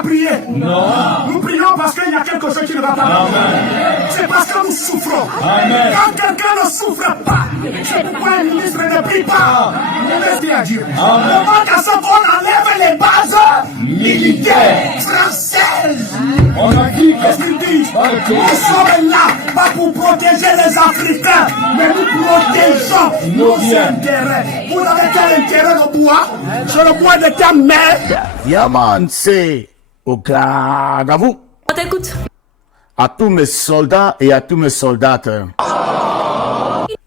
va prier? Non. Nous prions parce qu'il y a quelque chose qui ne va pas. C'est parce que nous souffrons. Amen. Quand quelqu'un ne souffre pas, c'est pourquoi un ministre ne prie pas. Merci à Dieu. Comment qu'à ce qu'on enlève les bases militaires françaises? On a dit Qu'est-ce qu'ils disent? Nous sommes là, pas pour protéger les Africains, mais nous protégeons nos intérêts. Vous avez quel intérêt de bois? C'est le bois de ta mère. Yaman, c'est au garde à vous. On t'écoute. À tous mes soldats et à tous mes soldates.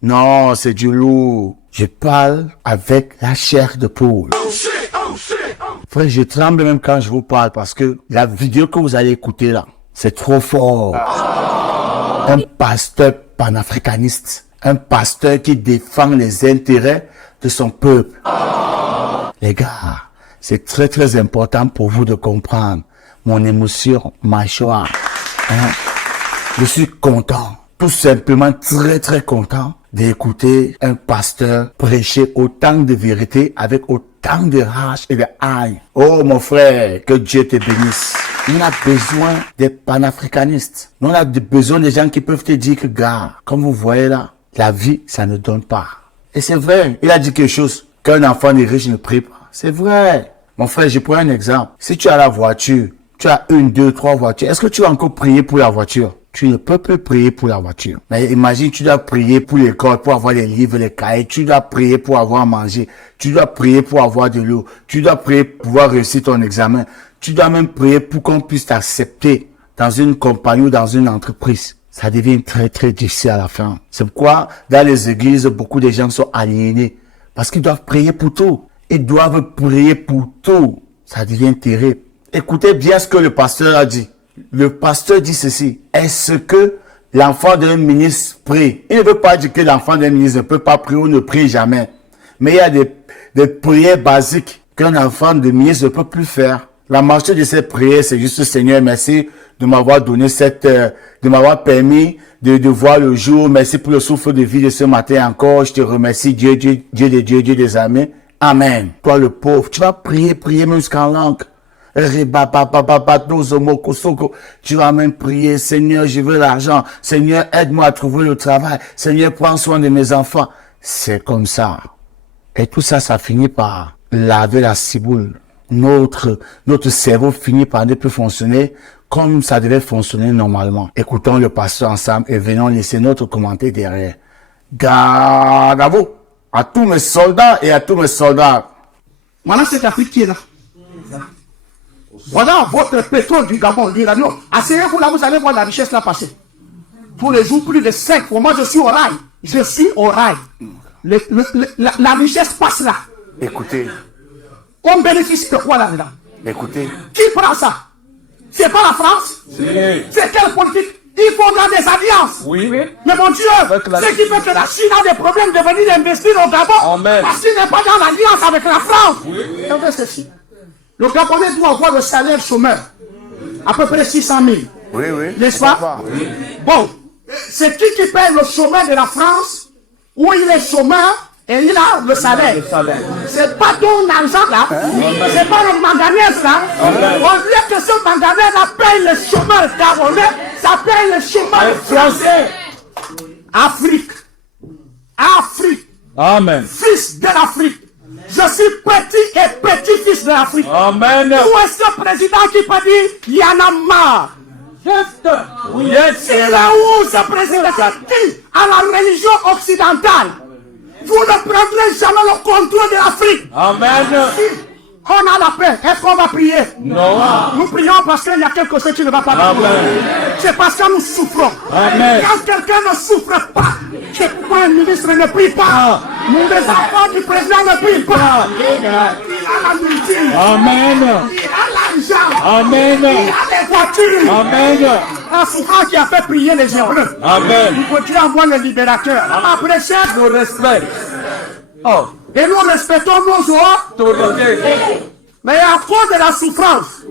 Non, c'est du lourd. Je parle avec la chair de poule. Frère, je tremble même quand je vous parle parce que la vidéo que vous allez écouter là, c'est trop fort. Un pasteur panafricaniste, un pasteur qui défend les intérêts de son peuple. Les gars, c'est très très important pour vous de comprendre mon émotion, ma joie. Hein? Je suis content, tout simplement très très content d'écouter un pasteur prêcher autant de vérité avec autant de rage et de haine. Oh mon frère, que Dieu te bénisse. On a besoin des panafricanistes. On a besoin des gens qui peuvent te dire que, gars, comme vous voyez là, la vie, ça ne donne pas. Et c'est vrai, il a dit quelque chose, qu'un enfant de riche ne prie pas. C'est vrai. Mon frère, je prends un exemple. Si tu as la voiture, tu as 1, 2, 3 voitures, est-ce que tu vas encore prier pour la voiture? Tu ne peux plus prier pour la voiture. Mais imagine, tu dois prier pour l'école, pour avoir les livres, les cahiers. Tu dois prier pour avoir à manger. Tu dois prier pour avoir de l'eau. Tu dois prier pour pouvoir réussir ton examen. Tu dois même prier pour qu'on puisse t'accepter dans une compagnie ou dans une entreprise. Ça devient très très difficile à la fin. C'est pourquoi dans les églises, beaucoup de gens sont aliénés. Parce qu'ils doivent prier pour tout. Ils doivent prier pour tout. Ça devient terrible. Écoutez bien ce que le pasteur a dit. Le pasteur dit ceci. Est-ce que l'enfant d'un ministre prie? Il ne veut pas dire que l'enfant d'un ministre ne peut pas prier ou ne prie jamais. Mais il y a des prières basiques qu'un enfant de ministre ne peut plus faire. La marche de cette prière, c'est juste Seigneur, merci de m'avoir donné de m'avoir permis de voir le jour. Merci pour le souffle de vie de ce matin encore. Je te remercie, Dieu des armées. Amen. Toi, le pauvre, tu vas prier même jusqu'en langue. Tu vas même prier, Seigneur, je veux l'argent. Seigneur, aide-moi à trouver le travail. Seigneur, prends soin de mes enfants. C'est comme ça. Et tout ça, ça finit par laver la ciboule. Notre cerveau finit par ne plus fonctionner comme ça devait fonctionner normalement. Écoutons le pasteur ensemble et venons laisser notre commentaire derrière. Garde à vous, à tous mes soldats et à tous mes soldats. Voilà cette Afrique qui est là. Voilà votre pétrole du Gabon, l'Iranium. Asseyez-vous là, vous allez voir la richesse là passer. Tous les jours, plus de 5 fois. Moi, je suis au rail. Je suis au rail. La richesse passe là. Écoutez. On bénéficie de quoi là-dedans? Écoutez. Qui prend ça? C'est pas la France? C'est quelle politique? Il faudra des alliances. Oui. Mais mon Dieu, ce qui fait que la Chine a des problèmes de venir investir au Gabon. Amen. Parce qu'il n'est pas dans l'alliance avec la France. Oui. Et ceci. Le Gabonais doit avoir le salaire chômeur. À peu près 600 000. Oui. N'est-ce pas? Oui. Bon. C'est qui paye le chômeur de la France? Où il est chômeur et il a le salaire. C'est pas ton argent là. C'est pas le manganèse là. Au lieu que ce manganèse là paye le chômeur gabonais, ça paye le chômeur français. Afrique. Amen. Fils de l'Afrique. Je suis petit et petit-fils de l'Afrique. Amen. Où est ce président qui peut dire il y en a marre? C'est là où ce président dit à la religion occidentale. Vous ne prendrez jamais le contrôle de l'Afrique. Amen. Si on a la paix, est-ce qu'on va prier? Non. Nous prions parce qu'il y a quelque chose qui ne va pas. Amen. C'est parce que nous souffrons. Amen. Quand quelqu'un ne souffre pas, c'est pourquoi un ministre ne prie pas. Nous, les enfants du président, ne prient pas. Il a la nourriture. Amen. Il a l'argent. Amen. Il a les voitures. Amen. Un souffrant qui a fait prier les Hébreux. Amen. Il faut dire envoie le libérateur. Après ça, Nous respectons. oh. Et nous respectons nos ordres. Mais à cause de la souffrance,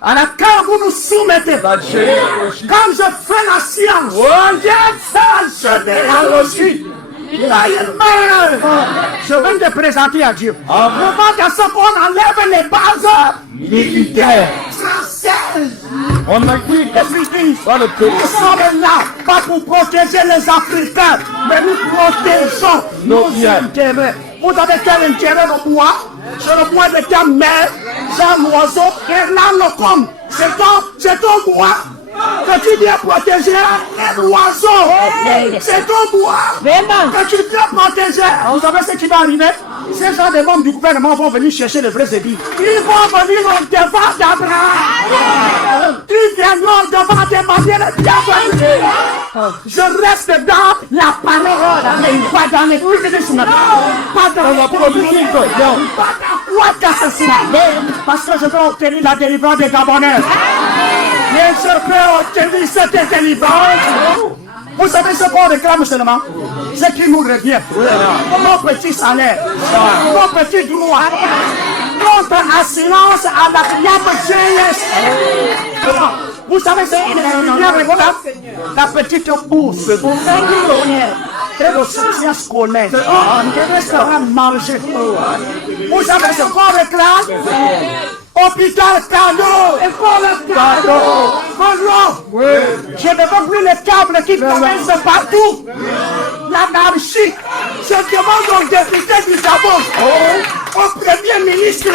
à laquelle vous nous soumettez, quand je fais la science, je dérange aussi. Je viens de présenter à Dieu. Comment est-ce qu'on enlève les bases militaires En Afrique. Qu'est-ce qu'ils disent? Nous sommes là, pas pour protéger les Africains, mais nous protégeons nos intérêts. Vous avez quel intérêt de moi? C'est le bois de ta mère, c'est un oiseau, et là le com. C'est ton bois. Que tu dois protéger un oiseau. C'est ton bois. Que tu dois protéger. Vous savez ce qui va arriver? Ces gens des membres du gouvernement vont venir chercher les vrais ébis. Ils vont venir au devant d'Abraham. Ils viendront devant demander le diable. Je reste dans la parole, mais pas dans les prisons, pas dans la politique, pas dans quoi d'assassinat. Parce que je veux obtenir la délivrance des Gabonais. Et je peux obtenir cette délivrance. Vous savez ce qu'on réclame seulement? C'est qui nous revient. Nos petits salaires, nos petits droits, notre assurance à la jeunesse. Vous savez ce qu'il est? La petite bourse pour et le soutien scolaire. Des restaurants manger. Vous savez ce qu'on réclame? Hôpital cadeau, école cadeau. Je ne veux plus les câbles qui commencent partout. L'anarchie. Je demande aux députés du Gabon, au Premier ministre,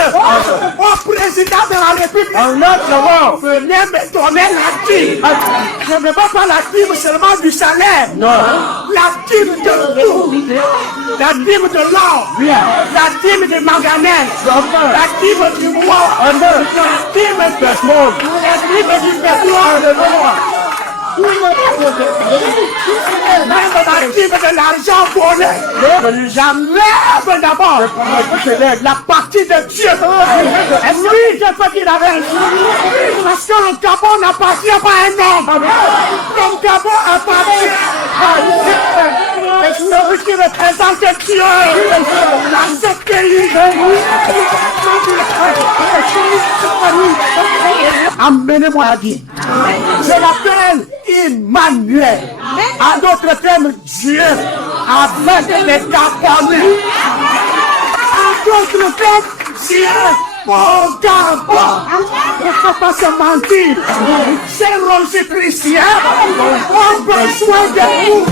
au Président de la République, venez me donner la dîme. Je ne veux pas la dîme seulement du salaire. La dîme de tout. La dîme de l'or. La dîme de manganèse. La dîme du bois. La dîme de smog. La dîme du pétrole. Même la dîme de l'argent volé. J'enlève d'abord la partie de Dieu. Est-ce que je peux qu'il avait? Parce que le Gabon n'appartient pas à un homme. Le Gabon appartient à Dieu. Et celui qui représente Dieu dans ce pays. Emmenez-moi à Dieu. Je l'appelle Emmanuel. À d'autres termes, Dieu avec les Gabonais. À d'autres termes, Dieu pour Gabon. Il ne faut pas se mentir. Ces religieux chrétiens ont besoin de nous.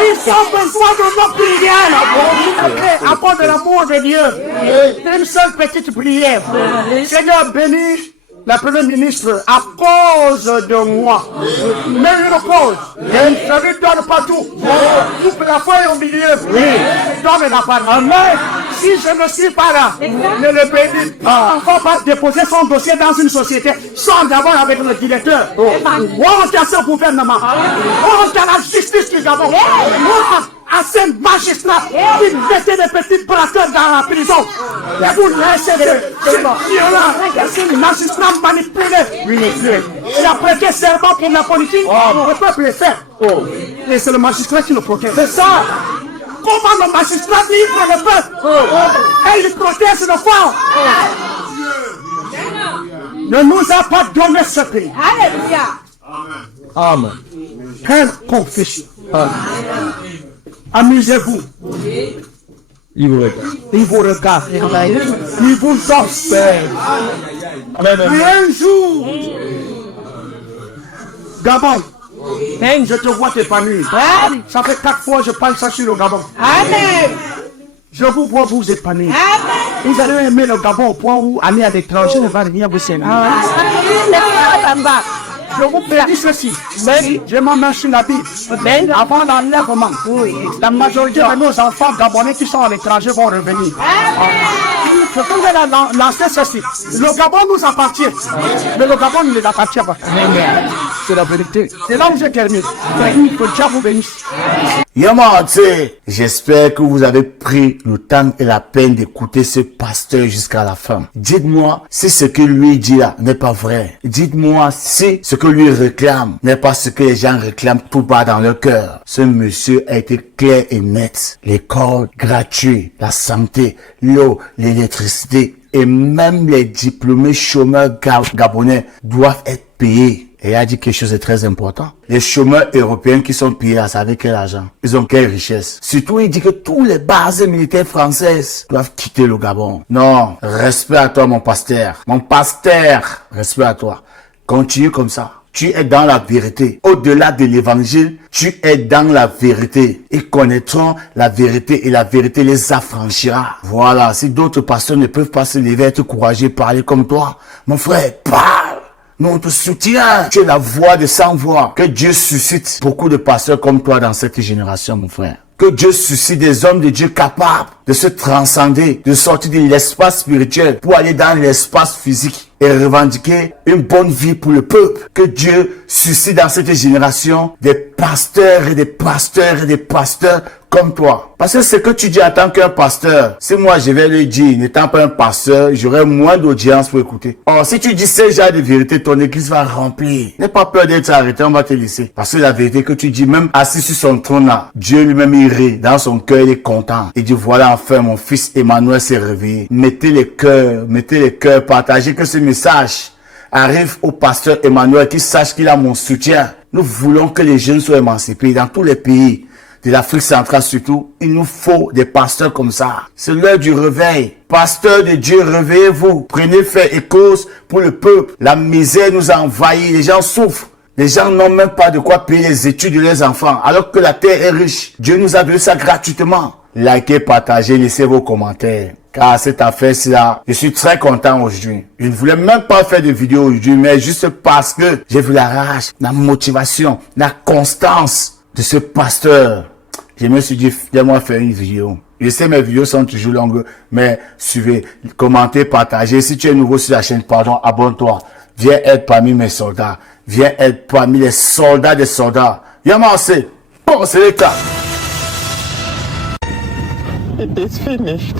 Ils ont besoin de nos prières. Apporte de l'amour de Dieu. Une seule petite prière. Seigneur, bénis la première ministre à cause de moi. Mais une cause. Je lui donne pas tout. Coupe la feuille au milieu. Donne la part. Amen. Si je ne suis pas là, ne le bénis pas. Il ne faut pas déposer son dossier dans une société sans d'abord avec le directeur. Honte à ce gouvernement. Honte à la justice du Gabon. Honte à ces magistrats qui mettaient des petits braqueurs dans la prison. Et vous laissez ces violents, ces magistrats manipulés. Il a prêté serment pour la politique. Le peuple est fait. Et c'est le magistrat qui le protège. C'est ça. Comment le magistrat livre le peuple? Et il protège le fort. Ne nous a pas donné ce pays. Alléluia. Amen. Quelle confession. Amusez-vous. Il vous regarde. Il vous regarde. Il vous observe. Amen. Et un jour, Gabon, je te vois t'épanouir. Ça fait 4 fois que je parle ça sur le Gabon. Amen. Je vous vois vous épanouir. Amen. Vous allez aimer le Gabon au point où aller à l'étranger ne va venir vous servir. Je vous prédis ceci. Je m'en mets sur la Bible. Avant l'enlèvement, la majorité de nos enfants gabonais qui sont à l'étranger vont revenir. Je peux lancer ceci. Le Gabon nous appartient. Mais le Gabon ne nous appartient pas. C'est la vérité. C'est là où je termine. Que Dieu vous bénisse. J'espère que vous avez pris le temps et la peine d'écouter ce pasteur jusqu'à la fin. Dites-moi si ce que lui dit là n'est pas vrai. Dites-moi si ce que lui réclame n'est pas ce que les gens réclament tout bas dans leur cœur. Ce monsieur a été clair et net. L'école gratuite, la santé, l'eau, l'électricité et même les diplômés chômeurs gabonais doivent être payés. Et il a dit quelque chose de très important. Les chômeurs européens qui sont payés, ça avec quel argent? Ils ont quelle richesse? Surtout, il dit que tous les bases militaires françaises doivent quitter le Gabon. Non, respect à toi, mon pasteur. Mon pasteur, respect à toi. Continue comme ça. Tu es dans la vérité. Au-delà de l'évangile, tu es dans la vérité. Ils connaîtront la vérité et la vérité les affranchira. Voilà. Si d'autres pasteurs ne peuvent pas se lever, être courageux, parler comme toi, mon frère, parle. Nous, on te soutient. Tu es la voix de sans voix. Que Dieu suscite beaucoup de pasteurs comme toi dans cette génération, mon frère. Que Dieu suscite des hommes de Dieu capables de se transcender, de sortir de l'espace spirituel pour aller dans l'espace physique et revendiquer une bonne vie pour le peuple. Que Dieu suscite dans cette génération des pasteurs et des pasteurs et des pasteurs comme toi. Parce que ce que tu dis en tant qu'un pasteur, si moi je vais lui dire, n'étant pas un pasteur, j'aurai moins d'audience pour écouter. Or, si tu dis ce genre de vérité, ton église va remplir. N'aie pas peur d'être arrêté, on va te laisser. Parce que la vérité que tu dis, même assis sur son trône là, Dieu lui-même il rit. Dans son cœur, il est content. Il dit, voilà enfin mon fils Emmanuel s'est réveillé. Mettez les cœurs, partagez que ce message arrive au pasteur Emmanuel qui sache qu'il a mon soutien. Nous voulons que les jeunes soient émancipés dans tous les pays. De l'Afrique centrale surtout, il nous faut des pasteurs comme ça. C'est l'heure du réveil. Pasteurs de Dieu, réveillez-vous. Prenez fait et cause pour le peuple. La misère nous a envahis. Les gens souffrent. Les gens n'ont même pas de quoi payer les études de leurs enfants. Alors que la terre est riche. Dieu nous a donné ça gratuitement. Likez, partagez, laissez vos commentaires. Car cette affaire-là, je suis très content aujourd'hui. Je ne voulais même pas faire de vidéo aujourd'hui, mais juste parce que j'ai vu la rage, la motivation, la constance de ce pasteur. Je me suis dit, viens-moi faire une vidéo. Je sais, mes vidéos sont toujours longues, mais suivez, commentez, partagez. Si tu es nouveau sur la chaîne, pardon, abonne-toi. Viens être parmi mes soldats. Viens être parmi les soldats des soldats. Viens m'avancer. Bon, c'est le cas. It is finished.